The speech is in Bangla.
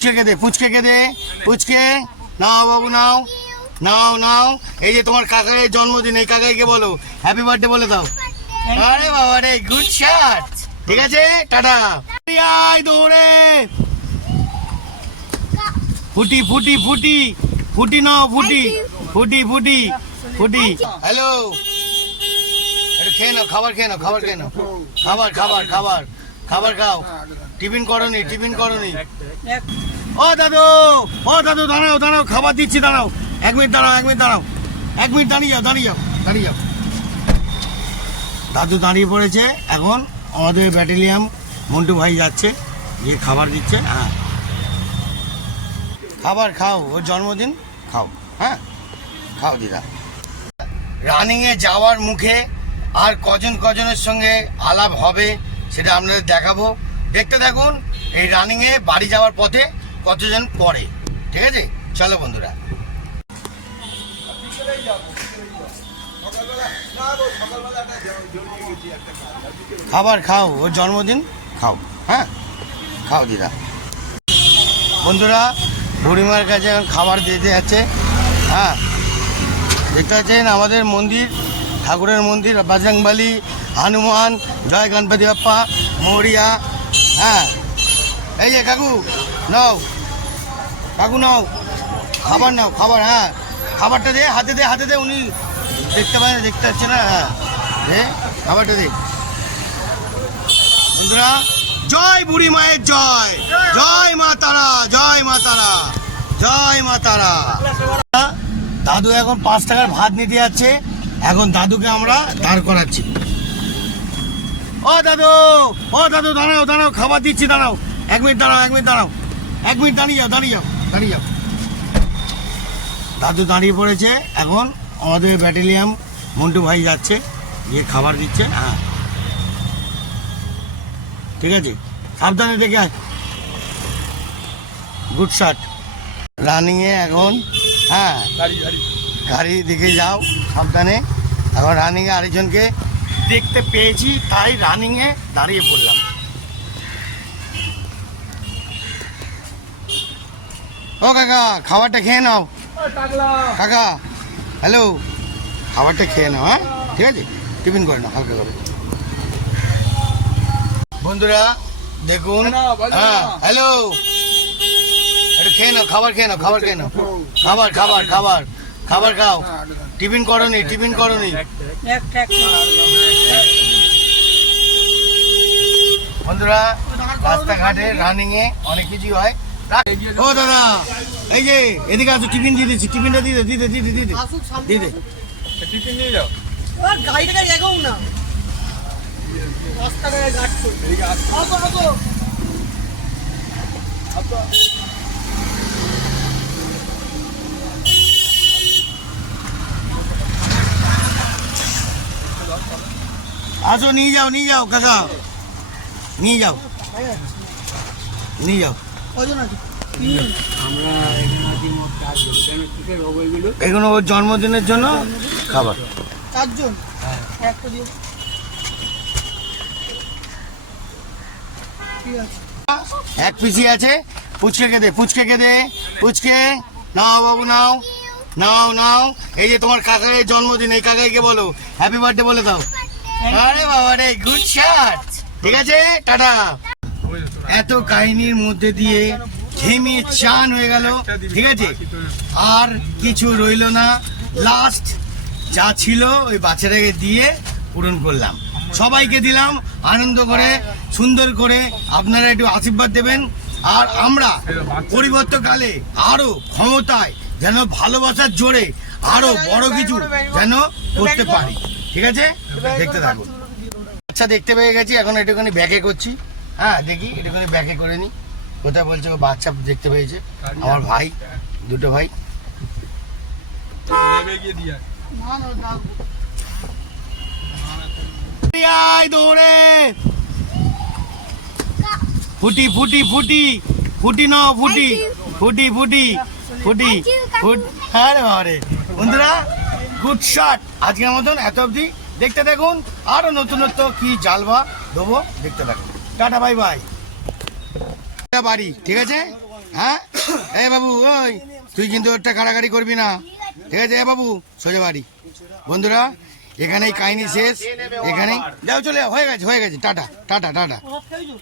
পুচকে দে পুচকে নাও বাবু নাও নাও নাও। এই যে তোমার কাকার জন্মদিন, এই কাকাইকে বলো হ্যাপি বার্থডে বলে দাও। আরে বাবা রে, গুড শট। ঠিক আছে, টাটা। আয় দৌড়ে। ফুটি ফুটি ফুটি ফুটি নাও, ফুটি ফুটি ফুটি ফুটি। হ্যালো, এটা খেয়ে নাও, খাবার খেয়ে নাও, খাবার খেয়ে নাও, খাবার খাবার খাবার খাবার খাও। টিফিন করনি, টিফিন করনি। ও দাদু, ও দাদু, দাঁড়াও দাঁড়াও, খাবার দিচ্ছি, দাঁড়াও 1 মিনিট, দাঁড়াও 1 মিনিট, দাঁড়াও 1 মিনিট, দাঁড়িয়ে যাও দাঁড়িয়ে যাও দাঁড়িয়ে যাও। দাদু দাঁড়িয়ে পড়েছে, এখন আমাদের ব্যাটালিয়ান মন্টু ভাই যাচ্ছে, গিয়ে খাবার দিচ্ছে। হ্যাঁ, খাবার খাও, ওর জন্মদিন, খাও। হ্যাঁ খাও দিদা। রানিংয়ে যাওয়ার মুখে আর কজনের সঙ্গে আলাপ হবে সেটা আপনাদের দেখাবো, দেখতে থাকুন। এই রানিংয়ে বাড়ি যাওয়ার পথে কতজন পড়ে, ঠিক আছে? চলো বন্ধুরা। খাবার খাও, ওর জন্মদিন, খাও। হ্যাঁ খাও দিদা। বন্ধুরা, বুড়িমার কাছে এখন খাবার দিতে যাচ্ছে। হ্যাঁ, দেখতে পাচ্ছেন আমাদের মন্দির, ঠাকুরের মন্দির, বজরংবলী, হনুমান, জয় গণপতি বাপ্পা মরিয়া। হ্যাঁ, এই যে কাকু নাও, কাকু নাও, খাবার নাও, খাবার। হ্যাঁ, খাবারটা দে, হাতে দে, হাতে দে, উনি দেখতে পায় না, দেখতে পাচ্ছে না। হ্যাঁ দে, খাবারটা দে। বন্ধুরা, জয় বুড়ি মায়ের জয়, জয় মা তারা, জয় মা তারা, জয় মা তারা। দাদু এখন 5 টাকার ভাত নিতে যাচ্ছে, এখন দাদুকে আমরা দাঁড় করাচ্ছি। ও দাদু, ও দাদু, দাঁড়াও দাঁড়াও, খাবার দিচ্ছি, দাঁড়াও 1 মিনিট, দাঁড়াও 1 মিনিট, দাঁড়াও 1 মিনিট, দাঁড়িয়ে যাও দাঁড়িয়ে যাও দাঁড়িয়ে যাও। দাদু দাঁড়িয়ে পড়েছে, এখন আমাদের ব্যাটালিয়ান মন্টু ভাই যাচ্ছে, গিয়ে খাবার দিচ্ছে। হ্যাঁ ঠিক আছে, সাবধানে দেখে আয়, গুড শট। রানিংয়ে এখন, হ্যাঁ গাড়ি দিকে যাও সাবধানে। এখন রানিংয়ে আরেকজনকে দেখতে পেয়েছি, তাই রানিংয়ে দাঁড়িয়ে পড়লাম। ও কাকা, খাবারটা খেয়ে নাও। কাকা হ্যালো, খাবারটা খেয়ে নাও। হ্যাঁ ঠিক আছে, টিফিন করে নাও হালকা করে। বন্ধুরা দেখুন, হ্যাঁ হ্যালো, এটা খেয়ে নাও, খাবার খেয়ে নাও, খাবার খেয়ে নাও, খাবার খাবার খাবার খাবার খাও। টিফিন করনি, টিফিন করনি। বন্ধুরা, রাস্তাঘাটে রানিংয়ে অনেক কিছু হয়। ও দাদা, এই যে এদিকে আসো, টিফিন দিয়ে দিচ্ছি, টিফিনটা দিয়ে দে, দিয়ে দে, দিয়ে দে, দিয়ে দে, দিয়ে দে। টিফিন নিয়ে যাও। গাড়িটা এগোও না, রাস্তাঘাটে গাড়ি এদিকে আসো, আসো আসো। আসো, নিয়ে যাও, নিয়ে যাও কাকা, নিয়ে যাও, নিয়ে যাও। কজন আছে? আমরা এখানে আছি মোট 4 জন। কেন কিসের হবে এগুলো? এগুলো ওর জন্মদিনের জন্য খাবার। 4 জন? হ্যাঁ, একটা দিও। ঠিক আছে, 1 পিসি আছে। পুচকে দে, পুচকে দে, পুচকে নাও বাবু নাও নাও নাও। এই যে তোমার কাকার জন্মদিন, এই কাকাইকে বলো হ্যাপি বার্থডে বলে দাও। আরে বাবা রে, গুড শট। ঠিক আছে, টাটা। এত কাহিনীর মধ্যে দিয়ে ঘেমে চান হয়ে গেল, ঠিক আছে, আর কিছু রইল না। লাস্ট যা ছিল ওই বাচ্চাটাকে দিয়ে পূরণ করলাম, সবাইকে দিলাম আনন্দ করে, সুন্দর করে। আপনারা একটু আশীর্বাদ দেবেন, আর আমরা পরিবর্তনকালে আরো ক্ষমতায় যেন ভালোবাসার জোরে আরো বড় কিছু যেন করতে পারি, ঠিক আছে? দেখতে থাকুন। আচ্ছা, দেখতে পেয়ে গেছি, এখন একটুখানি ব্যাকে করছি। হ্যাঁ দেখি, একটুখানি ব্যাকে করে নি। কোথায় বলছে ও বাচ্চা দেখতে পেয়েছে, আমার ভাই, দুটো ভাই। না না না, আয় দৌড়ে। ফুটি ফুটি ফুটি ফুটি নাও, ফুটি ফুটি ফুটি ফুটি ফুট। হ্যাঁ রে বাবা রে। বন্ধুরা, গুড শট। আজকের মতন এত অবধি, দেখতে দেখুন আরো নতুনত্ব কি জালবা দেবো, দেখতে থাকুন। Tata, bye bye. বাড়ি ঠিক আছে। হ্যাঁ এ বাবু ওই তুই কিন্তু একটা কাড়াকাড়ি করবি না, ঠিক আছে? এ বাবু সোজা বাড়ি। বন্ধুরা এখানেই কাহিনী শেষ, এখানেই যাও, চলে যাও, হয়ে গেছে, টাটা টাটা টাটা। ও খেয়েছো